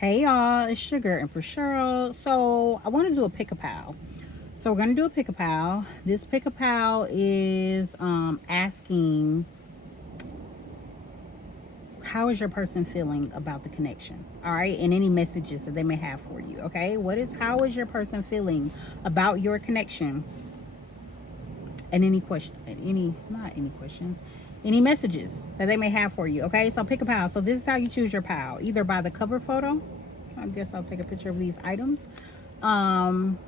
Hey y'all, it's Sugar and Cheryl. So I want to do a pick a pal. So we're gonna do a pick a pal. This pick a pal is asking, how is your person feeling about the connection? All right, and any messages that they may have for you. Okay, how is your person feeling about your connection? And any question, any not any questions, any messages that they may have for you. Okay, so pick a pal. So this is how you choose your pal, either by the cover photo. I guess I'll take a picture of these items. Um,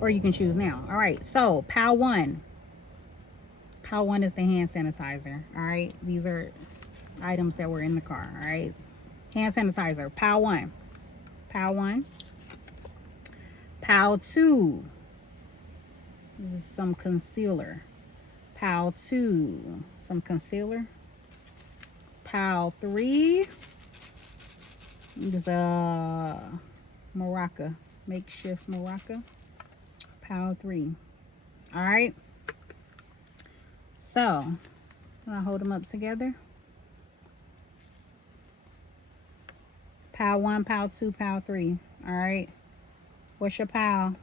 or you can choose now. All right, so pal one. Pal one is the hand sanitizer. All right, these are items that were in the car. All right, hand sanitizer. Pal one. Pal one. Pal two. This is some concealer. Pal two. Some concealer. Pal three is a maraca, makeshift maraca. Pal three. All right. So I'll hold them up together. Pal one, pal two, pal three. All right. What's your pal?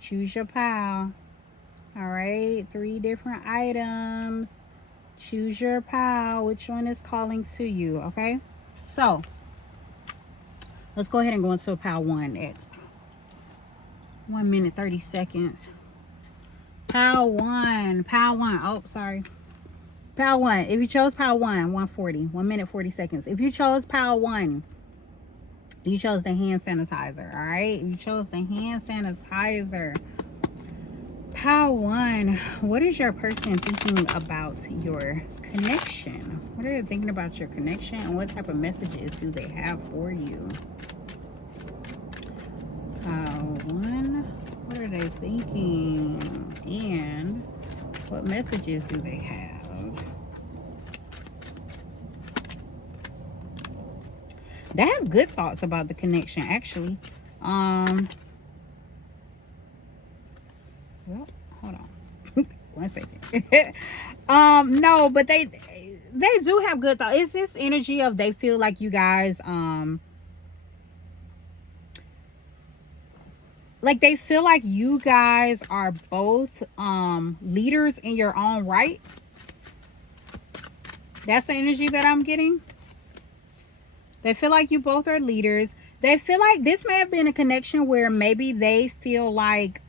Choose your pal. All right. 3 different items. Choose your pal. Which one is calling to you? Okay. So let's go ahead and go into a pal one. It's 1 minute 30 seconds. Pal one. Pal one. Oh, sorry. Pal one. If you chose pal one, 140. 1 minute 40 seconds. If you chose pal one, you chose the hand sanitizer. All right. You chose the hand sanitizer. Pal one. What is your person thinking about your connection? What are they thinking about your connection, and what type of messages do they have for you? Pal one. What are they thinking, and what messages do they have? They have good thoughts about the connection, actually. Well, hold on. 1 second. No, but they do have good thoughts. It's this energy of they feel like you guys like they feel like you guys are both leaders in your own right. That's the energy that I'm getting. They feel like you both are leaders. They feel like this may have been a connection where maybe they feel like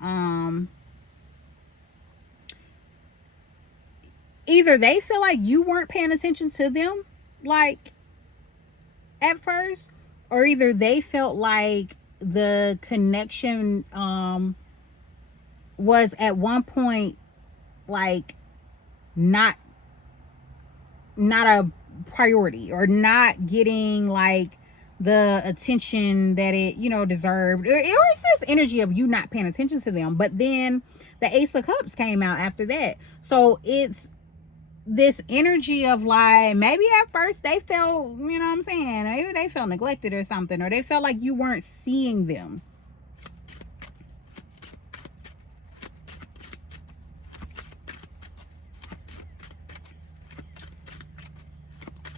either they feel like you weren't paying attention to them like at first, or either they felt like the connection was at one point like not a priority, or not getting like the attention that it deserved. It was this energy of you not paying attention to them, but then the Ace of Cups came out after that. So it's this energy of like, maybe at first they felt, you know what I'm saying, maybe they felt neglected or something, or they felt like you weren't seeing them.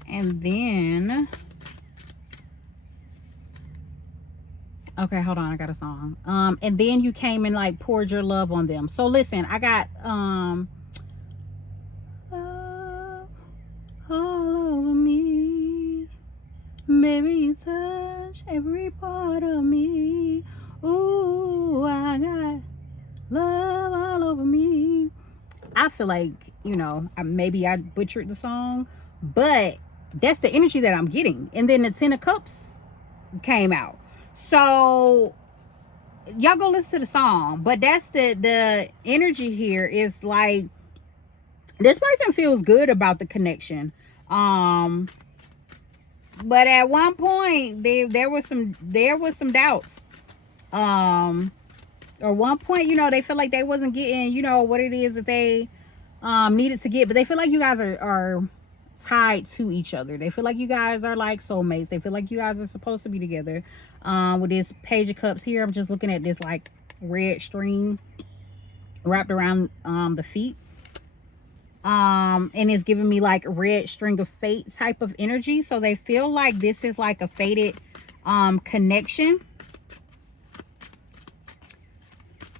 And then, okay, hold on, I got a song. And then you came and like poured your love on them. So listen, I got love all over me. Baby, you touch every part of me. Ooh, I got love all over me. I feel like, maybe I butchered the song, but that's the energy that I'm getting. And then the 10 of Cups came out. So y'all go listen to the song, but that's the energy here is like this person feels good about the connection. But at one point there was some doubts. Or one point, they feel like they wasn't getting, what it is that they needed to get, but they feel like you guys are tied to each other. They feel like you guys are like soulmates. They feel like you guys are supposed to be together. With this Page of Cups here, I'm just looking at this like red string wrapped around the feet. And it's giving me like red string of fate type of energy. So they feel like this is like a fated connection.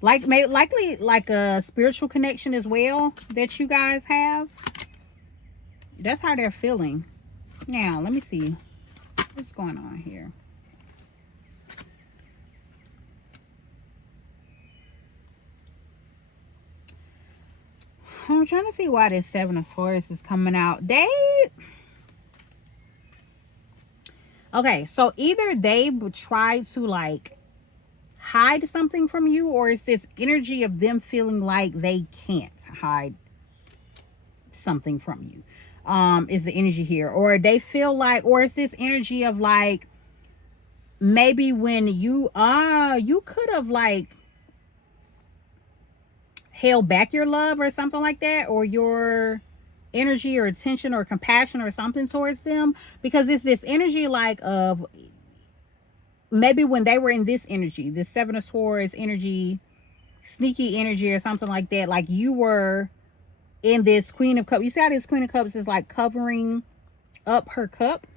Likely like a spiritual connection as well that you guys have. That's how they're feeling. Now, let me see what's going on here. I'm trying to see why this Seven of Swords is coming out. Okay, so either they would try to like hide something from you, or it's this energy of them feeling like they can't hide something from you. Is the energy here, or they feel like, or it's this energy of like, maybe when you could have like held back your love or something like that, or your energy or attention or compassion or something towards them, because it's this energy like of maybe when they were in this energy, this Seven of Swords energy, sneaky energy or something like that, like you were in this Queen of Cups. You see how this Queen of Cups is like covering up her cup?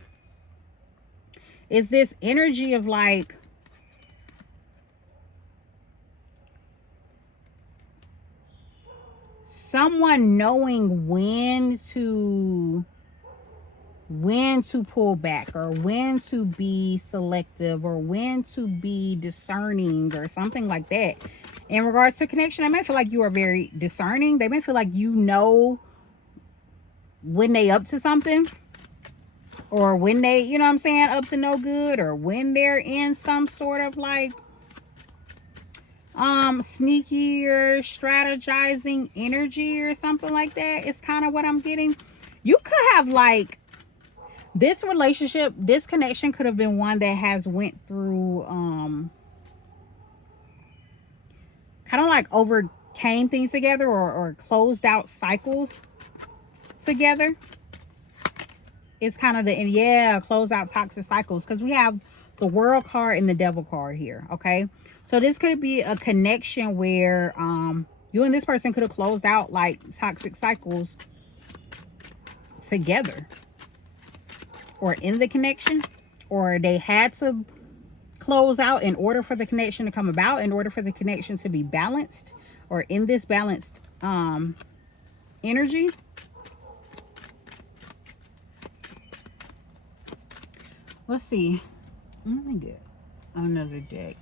Is this energy of like someone knowing when to pull back, or when to be selective, or when to be discerning, or something like that. In regards to connection, I may feel like you are very discerning. They may feel like you know when they up to something, or when they, you know what I'm saying, up to no good, or when they're in some sort of like sneaky or strategizing energy or something like that. It's kind of what I'm getting. You could have like this relationship, this connection could have been one that has went through kind of like overcame things together, or closed out cycles together. It's kind of close out toxic cycles, because we have the World card and the Devil card here. Okay, so this could be a connection where you and this person could have closed out like toxic cycles together, or in the connection, or they had to close out in order for the connection to come about, in order for the connection to be balanced, or in this balanced energy. Let's see. Let me get another deck.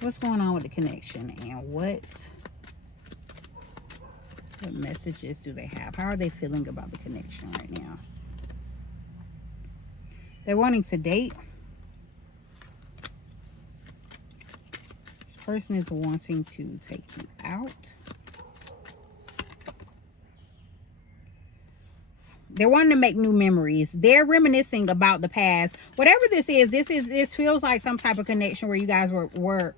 What's going on with the connection, and what messages do they have? How are they feeling about the connection right now? They're wanting to date. This person is wanting to take you out. They're wanting to make new memories. They're reminiscing about the past. Whatever this feels like some type of connection where you guys were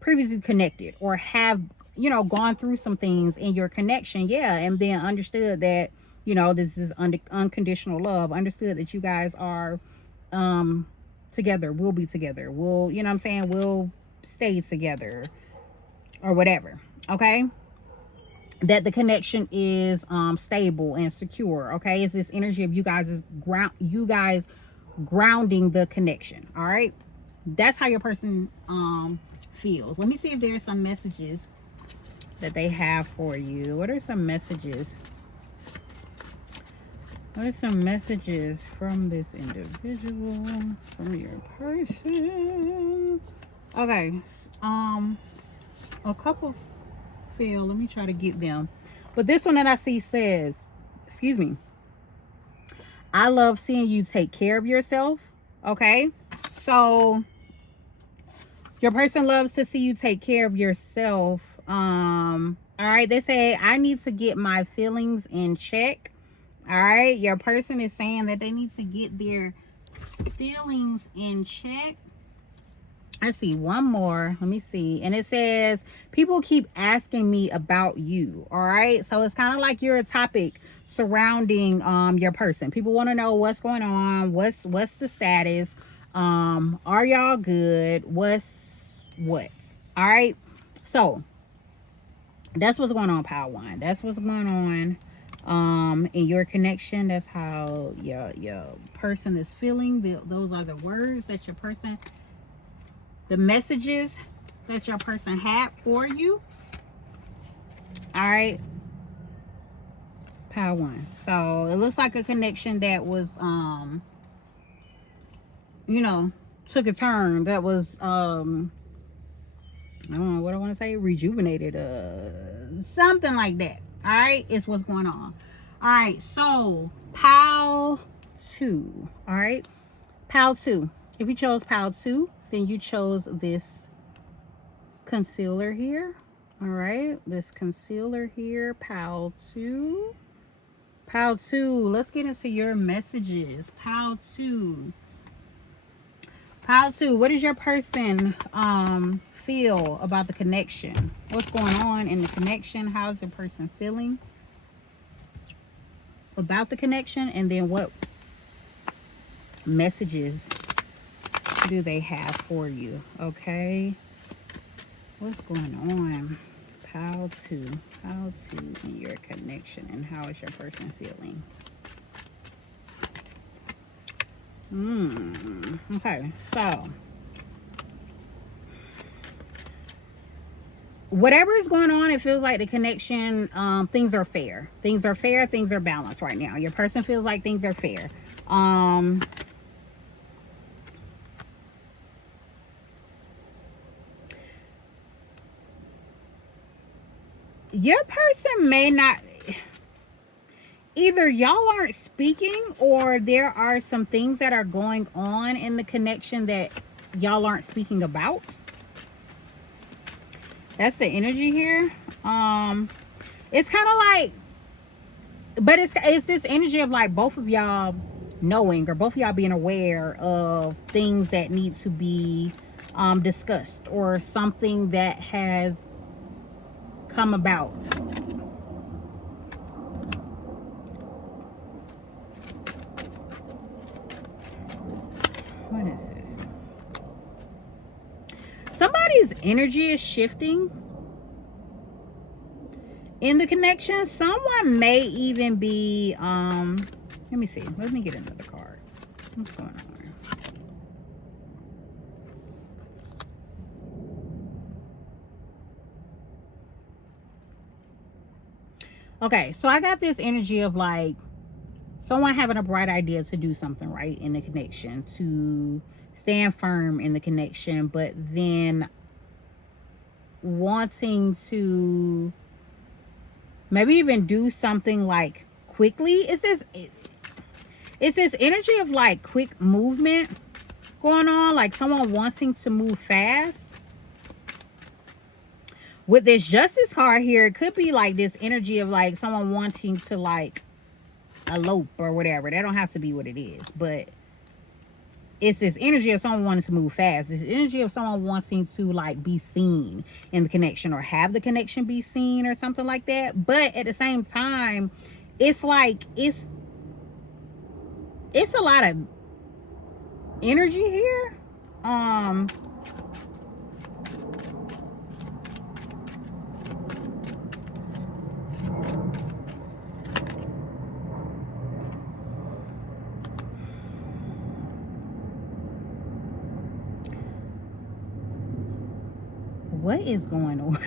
previously connected, or have, you know, gone through some things in your connection. Yeah. And then understood that, you know, this is unconditional love. Understood that you guys are together, will be together, will, you know what I'm saying, will stay together, or whatever. Okay, that the connection is stable and secure. Okay, it's this energy of you guys grounding the connection. All right, that's how your person feels. Let me see if there's some messages that they have for you. What are some messages? What are some messages from this individual, from your person? Okay, a couple feel. Let me try to get them. But this one that I see says, excuse me, I love seeing you take care of yourself. Okay, so your person loves to see you take care of yourself. All right, they say, I need to get my feelings in check. All right, your person is saying that they need to get their feelings in check. I see one more. Let me see. And it says, people keep asking me about you. All right, so it's kind of like you're a topic surrounding your person. People want to know what's going on, what's the status, are y'all good, what's what. All right, so that's what's going on, pile one. That's what's going on in your connection. That's how your person is feeling. Those are the words that your person, the messages that your person had for you. All right, pile 1. So it looks like a connection that was you know, took a turn, that was I don't know what I want to say, rejuvenated, something like that. All right, it's what's going on. All right, so pile 2. All right, pile 2. If you chose pile 2, then you chose this concealer here. All right, this concealer here, pile 2. Pile 2, let's get into your messages. Pile 2. Pile 2, what does your person feel about the connection? What's going on in the connection? How's your person feeling about the connection? And then what messages do they have for you? Okay, what's going on? Pile 2. Pile 2 in your connection, and how is your person feeling? Okay, so whatever is going on, it feels like the connection, things are fair. Things are fair, things are balanced right now. Your person feels like things are fair. Your person may not, either y'all aren't speaking, or there are some things that are going on in the connection that y'all aren't speaking about. That's the energy here. It's kind of like, but it's this energy of like both of y'all knowing, or both of y'all being aware of things that need to be discussed, or something that has come about. What is this? Somebody's energy is shifting in the connection. Someone may even be let me see, let me get another card. What's going on? Okay, so I got this energy of like someone having a bright idea to do something right in the connection, to stand firm in the connection, but then wanting to maybe even do something like quickly. It's this energy of like quick movement going on, like someone wanting to move fast. With this Justice card here, it could be like this energy of like someone wanting to like elope or whatever. That don't have to be what it is, but it's this energy of someone wanting to move fast. This energy of someone wanting to like be seen in the connection, or have the connection be seen, or something like that. But at the same time, it's like it's a lot of energy here. What is going on?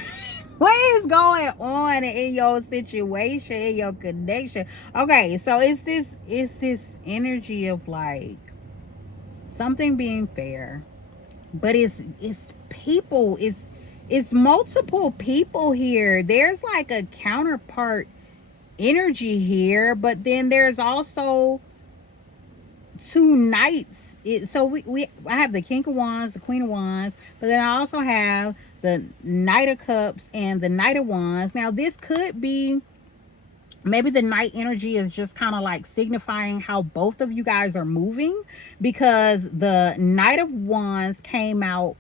What is going on in your situation, in your connection? Okay, so it's this energy of like something being fair, but it's people, it's multiple people here. There's like a counterpart energy here, but then there's also 2 knights. So I have the King of Wands, the Queen of Wands, but then I also have the Knight of Cups and the Knight of Wands. Now this could be, maybe the Knight energy is just kind of like signifying how both of you guys are moving, because the Knight of Wands came out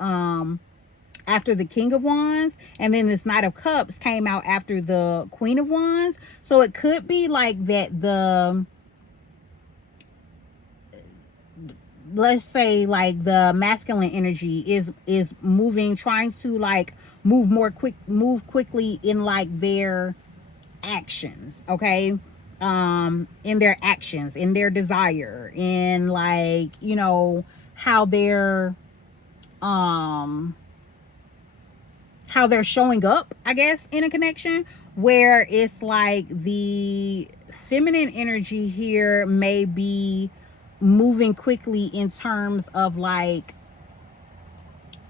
after the King of Wands, and then this Knight of Cups came out after the Queen of Wands. So it could be like that let's say like the masculine energy is moving, trying to like move quickly in like their actions, okay? In their actions, in their desire, in like, you know, how they're showing up, I guess, in a connection, where it's like the feminine energy here may be moving quickly in terms of like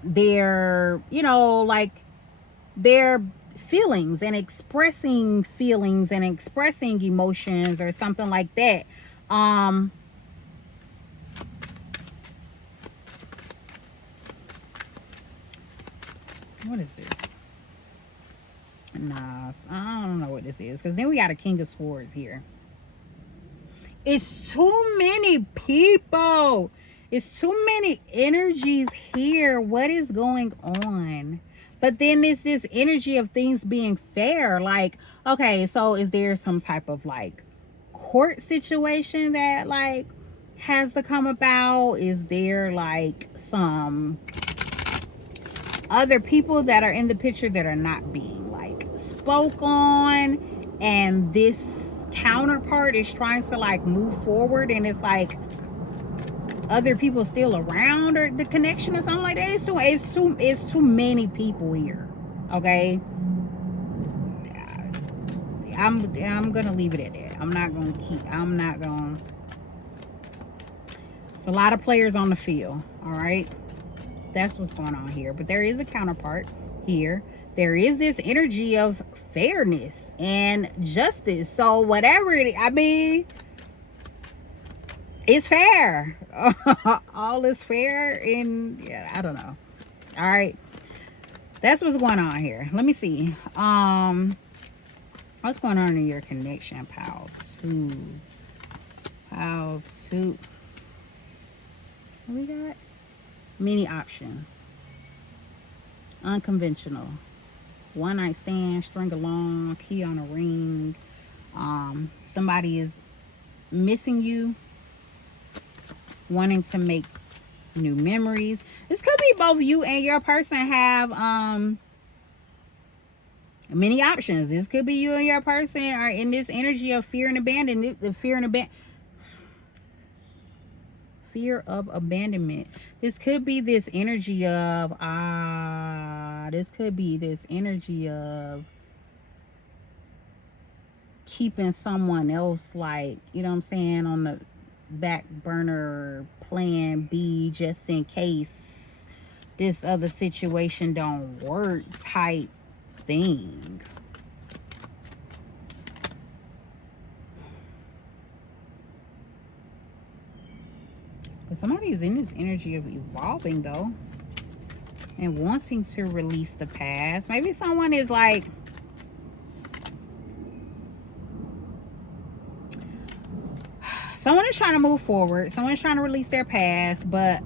their, you know, like their feelings and expressing emotions or something like that. What is this? Nah, I don't know what this is, because then we got a King of Swords here. It's too many people. It's too many energies here. What is going on? But then there's this energy of things being fair. Like, okay, so is there some type of like court situation that like has to come about? Is there like some other people that are in the picture that are not being like spoke on, and this counterpart is trying to like move forward, and it's like other people still around, or the connection or something like that? It's too many people here, okay? I'm gonna leave it at that. I'm not gonna. It's a lot of players on the field, all right? That's what's going on here. But there is a counterpart here. There is this energy of fairness and justice. So whatever it is, I mean, it's fair. All is fair. And yeah, I don't know. All right, that's what's going on here. Let me see. What's going on in your connection, pal? What we got? Many options. Unconventional. One night stand, string along, key on a ring. Somebody is missing you, wanting to make new memories. This could be both you and your person have many options. This could be you and your person are in this energy of fear and abandonment. Fear of abandonment. This could be this energy of keeping someone else, like, you know what I'm saying, on the back burner, plan B, just in case this other situation don't work type thing. But somebody is in this energy of evolving, though, and wanting to release the past. Maybe someone is like, someone is trying to move forward. Someone is trying to release their past, but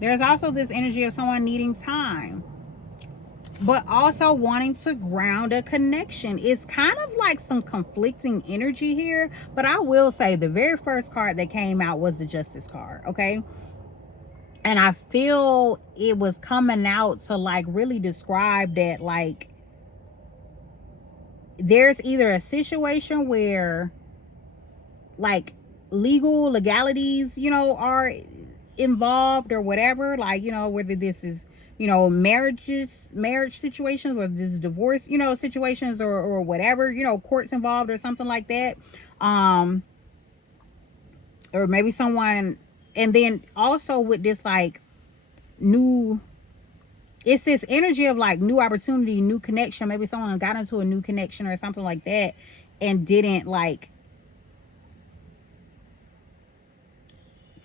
there's also this energy of someone needing time, but also wanting to ground a connection. It's kind of like some conflicting energy here, but I will say the very first card that came out was the Justice card, okay? And I feel it was coming out to like really describe that, like, there's either a situation where like legalities, you know, are involved or whatever, like, you know, whether this is, you know, marriage situations, or this is divorce, you know, situations, or whatever, you know, courts involved or something like that. Or maybe someone, and then also with this like new, it's this energy of like new opportunity, new connection. Maybe someone got into a new connection or something like that and didn't like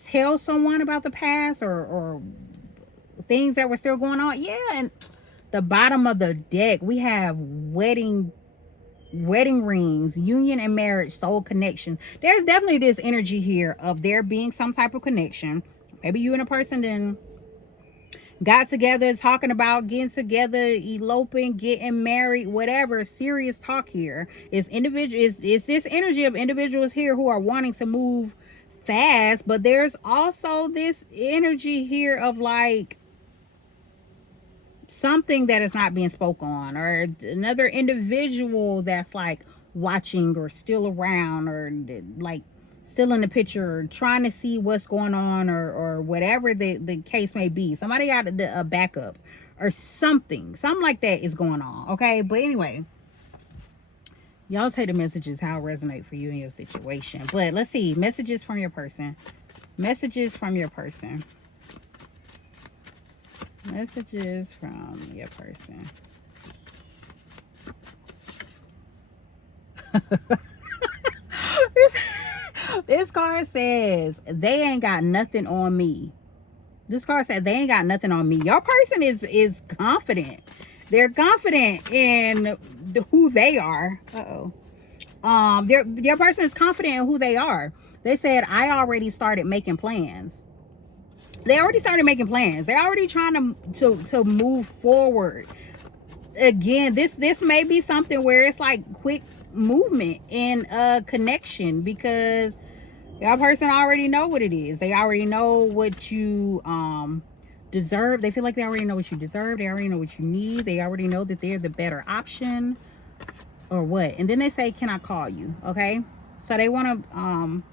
tell someone about the past, or things that were still going on. Yeah. And the bottom of the deck, we have wedding rings, union and marriage, soul connection. There's definitely this energy here of there being some type of connection. Maybe you and a person then got together, talking about getting together, eloping, getting married, whatever. Serious talk here. It's this energy of individuals here who are wanting to move fast, but there's also this energy here of like something that is not being spoken on, or another individual that's like watching or still around, or like still in the picture, or trying to see what's going on, or whatever the case may be. Somebody got a backup or something like that is going on. Okay, but anyway, y'all take the messages how it resonate for you in your situation. But let's see, messages from your person. Messages from your person. Messages from your person. this card says they ain't got nothing on me. This card said they ain't got nothing on me. Your person is confident. They're confident in who they are. Your person is confident in who they are. They said, I already started making plans. They already started making plans. They're already trying to move forward. Again, this may be something where it's like quick movement in a connection, because your person already know what it is. They already know what you deserve. They feel like they already know what you deserve. They already know what you need. They already know that they're the better option, or what. And then they say, can I call you? Okay, so they want to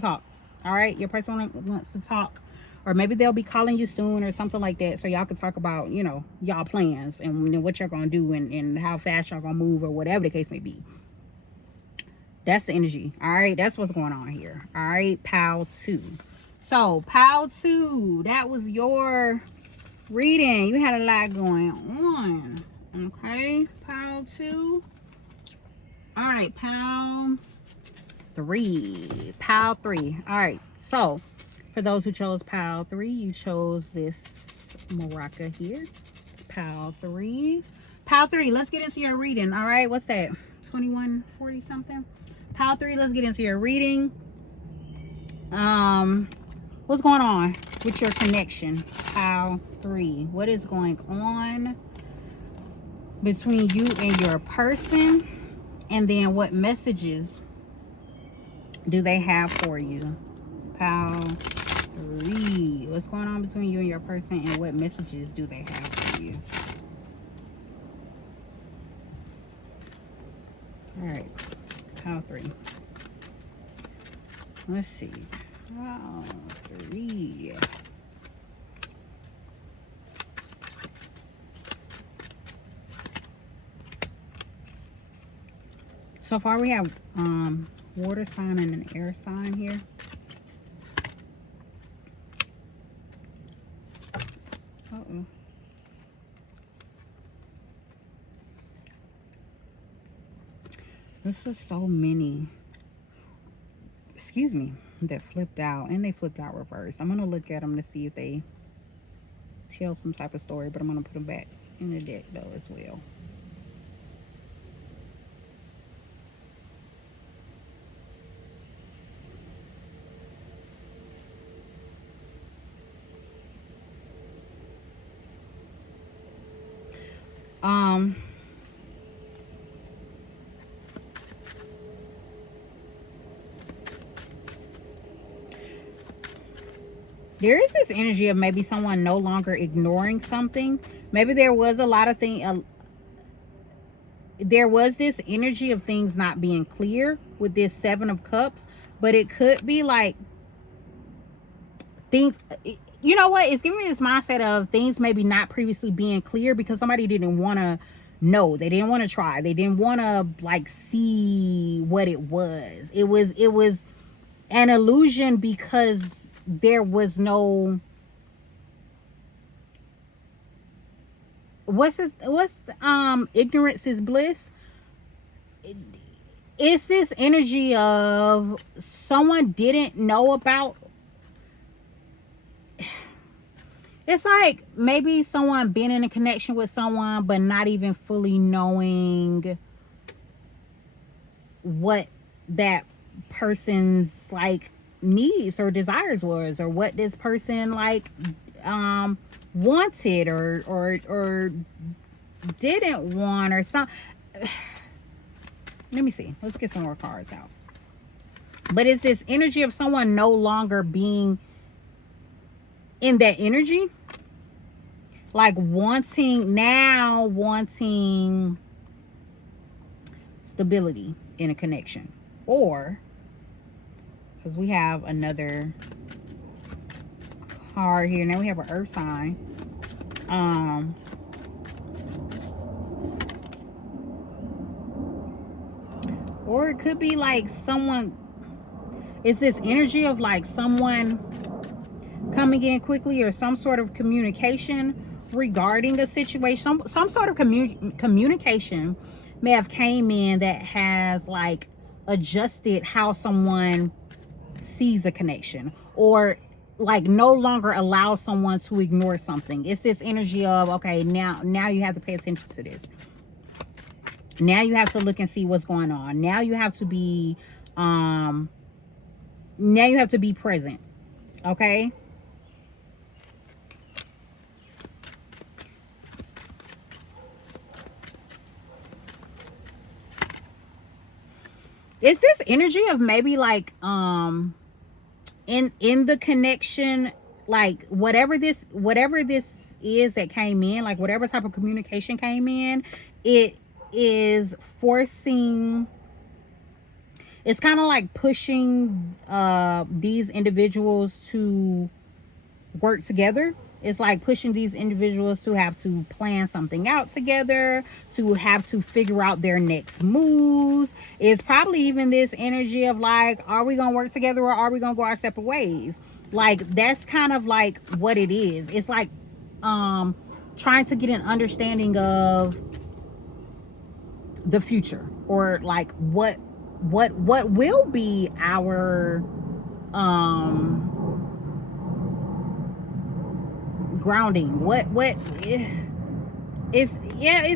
talk. All right, your person wants to talk, or maybe they'll be calling you soon or something like that, so y'all can talk about, you know, y'all plans and what you're gonna do, and how fast y'all gonna move, or whatever the case may be. That's the energy. All right, that's what's going on here. All right, pile 2. So pile 2, that was your reading. You had a lot going on. Okay, pile 2. All right, pile 3. Pile 3. All right, so for those who chose pile 3, you chose this maraca here. Pile 3. Pile 3, let's get into your reading. All right, what's that? 2140 something. Pile 3, let's get into your reading. What's going on with your connection? Pile 3. What is going on between you and your person? And then what messages do they have for you? Pile 3. What's going on between you and your person, and what messages do they have for you? All right, pile 3. Let's see. Pile 3. So far we have water sign and an air sign here. Uh-oh. This is so many, excuse me, that flipped out, and they flipped out reverse. I'm going to look at them to see if they tell some type of story, but I'm going to put them back in the deck though as well. There is this energy of maybe someone no longer ignoring something. Maybe there was a lot of things. There was this energy of things not being clear with this 7 of Cups, but it could be like things, you know what, it's giving me this mindset of things maybe not previously being clear because somebody didn't want to know. They didn't want to try. They didn't want to like see what it was. It was an illusion because there was no, ignorance is bliss. It's this energy of someone didn't know about. It's like maybe someone been in a connection with someone but not even fully knowing what that person's like needs or desires was, or what this person like wanted or didn't want, or some. Let me see, let's get some more cards out. But it's this energy of someone no longer being in that energy, like wanting stability in a connection. Or because we have another card here, now we have an earth sign. Or it could be like someone, it's this energy of like someone coming in quickly, or some sort of communication regarding a situation. Some sort of communication may have came in that has like adjusted how someone sees a connection, or like no longer allows someone to ignore something. It's this energy of, okay, now you have to pay attention to this. Now you have to look and see what's going on. Now you have to be present. Okay? It's this energy of maybe like in the connection, like whatever this is that came in, like whatever type of communication came in, it is forcing, it's kind of like pushing these individuals to work together. It's like pushing these individuals to have to plan something out together, to have to figure out their next moves. It's probably even this energy of like, are we gonna work together, or are we gonna go our separate ways? Like that's kind of like what it is. It's like trying to get an understanding of the future, or like what will be our grounding. It's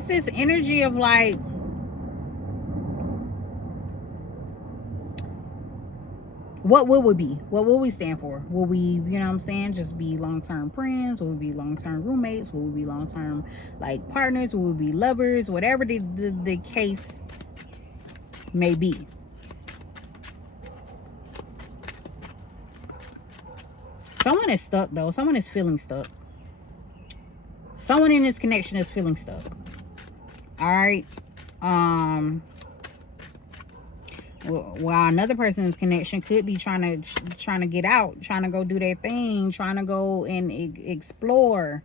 this energy of like, what will we be? What will we stand for? Will we, you know what I'm saying, just be long-term friends? Will we be long-term roommates? Will we be long-term like partners? Will we be lovers? Whatever the case may be. Someone is stuck though. Someone is feeling stuck. Someone in this connection is feeling stuck. All right. While another person's connection could be trying to get out, trying to go do their thing, trying to go and explore.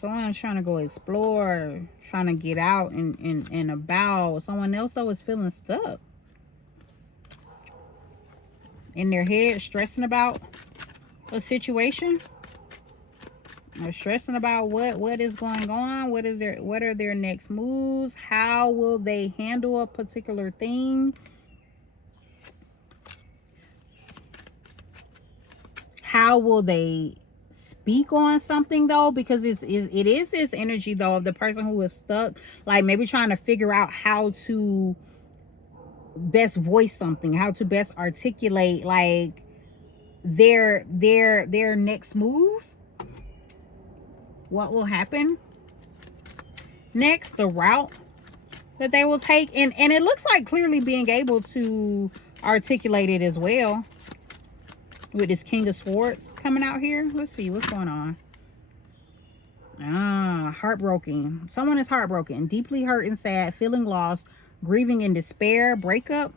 Someone's trying to go explore, trying to get out and about. Someone else though is feeling stuck in their head, stressing about a situation, or stressing about what is going on, what are their next moves, how will they handle a particular thing, how will they speak on something though, because it is this energy though of the person who is stuck, like maybe trying to figure out how to best voice something, how to best articulate like their next moves, what will happen next, the route that they will take, and it looks like clearly being able to articulate it as well with this King of Swords coming out here. Let's see what's going on. Heartbroken. Someone is heartbroken, deeply hurt and sad, feeling lost, grieving in despair, breakup.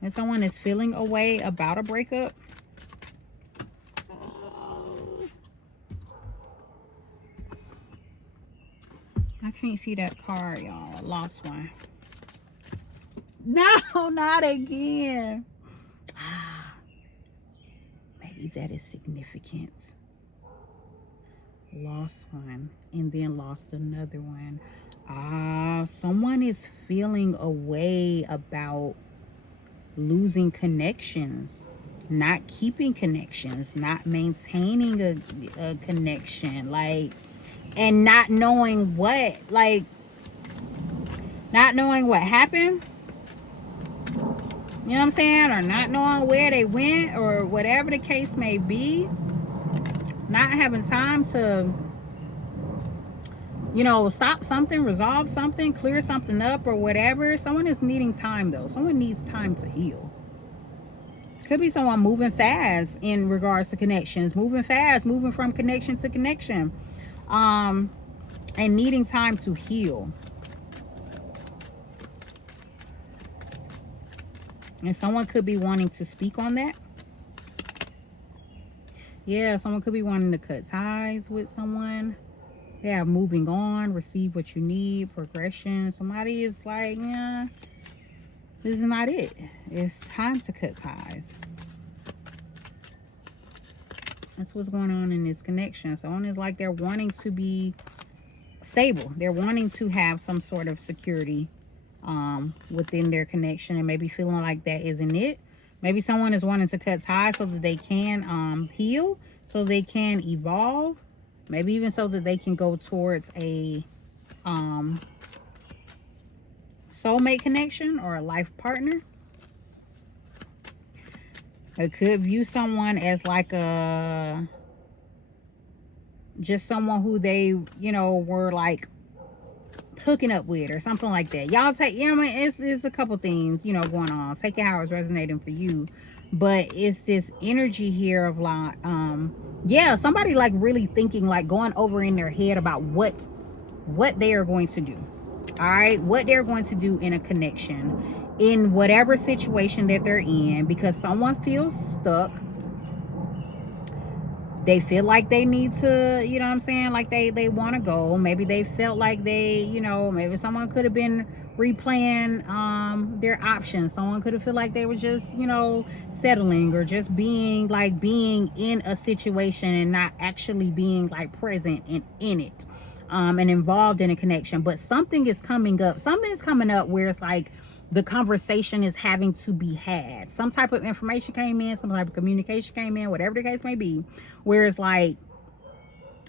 And someone is feeling a way about a breakup. I can't see that card, y'all. I lost one. No, not again. Maybe that is significance. Lost one and then lost another one. Someone is feeling a way about losing connections, not keeping connections, not maintaining a connection, like, and not knowing what, like, not knowing what happened, you know what I'm saying, or not knowing where they went, or whatever the case may be, not having time to, you know, stop something, resolve something, clear something up, or whatever. Someone is needing time though. Someone needs time to heal. Could be someone moving fast in regards to connections, moving fast, moving from connection to connection, and needing time to heal. And someone could be wanting to speak on that. Yeah, someone could be wanting to cut ties with someone. Yeah, moving on, receive what you need, progression. Somebody is like, yeah, this is not it. It's time to cut ties. That's what's going on in this connection. Someone is like they're wanting to be stable. They're wanting to have some sort of security within their connection, and maybe feeling like that isn't it. Maybe someone is wanting to cut ties so that they can heal, so they can evolve, maybe even so that they can go towards a soulmate connection or a life partner. It could view someone as like just someone who they, were like hooking up with or something like that. Y'all take, it's a couple things, going on. Take it how it's resonating for you. But it's this energy here of like, yeah, somebody like really thinking, like going over in their head about what they are going to do. All right, what they're going to do in a connection, in whatever situation that they're in, because someone feels stuck. They feel like they need to, you know what I'm saying, like they want to go. Maybe they felt like they, maybe someone could have been replaying their options. Someone could have felt like they were just, settling, or just being in a situation and not actually being like present and in it, and involved in a connection. But something is coming up. Something's coming up where it's like the conversation is having to be had. Some type of information came in, some type of communication came in, whatever the case may be, where it's like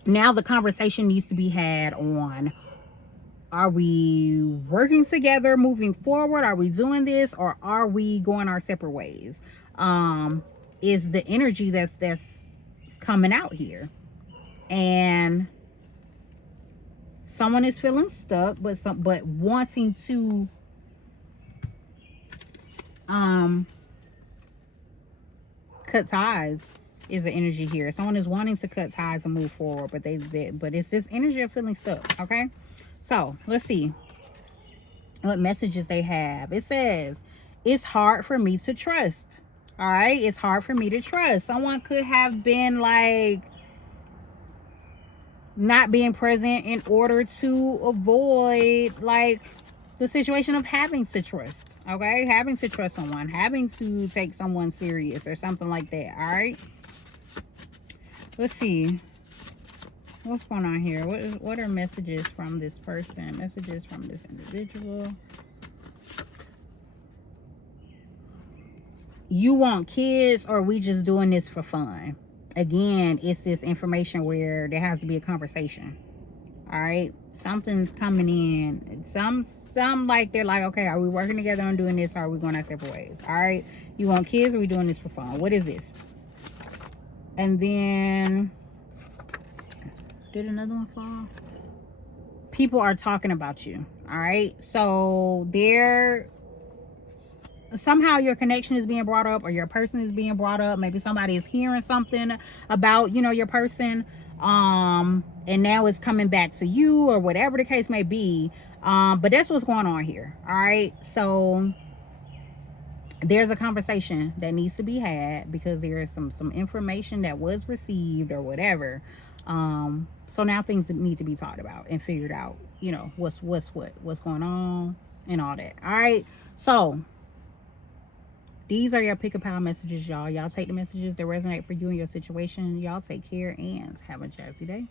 now the conversation needs to be had on, are we working together moving forward? Are we doing this, or are we going our separate ways? Is the energy that's coming out here. And someone is feeling stuck, but wanting to cut ties is the energy here. Someone is wanting to cut ties and move forward, but but it's this energy of feeling stuck. Okay, so let's see what messages they have. It says, it's hard for me to trust. All right, it's hard for me to trust. Someone could have been like not being present in order to avoid like the situation of having to trust. Okay, having to trust someone, having to take someone serious or something like that. All right, let's see what's going on here. What are messages from this person? Messages from this individual. You want kids, or we just doing this for fun? Again, it's this information where there has to be a conversation. All right, something's coming in. Some like they're like, okay, are we working together on doing this, or are we going our separate ways? All right, you want kids, or are we doing this for fun? What is this? And then did another one fall? People are talking about you. All right, so they're somehow your connection is being brought up, or your person is being brought up. Maybe somebody is hearing something about, your person, and now it's coming back to you, or whatever the case may be. But that's what's going on here. All right, so there's a conversation that needs to be had, because there is some information that was received or whatever. So now things need to be talked about and figured out, what's going on and all that. All right, so these are your pick a pile messages, y'all. Y'all take the messages that resonate for you and your situation. Y'all take care and have a jazzy day.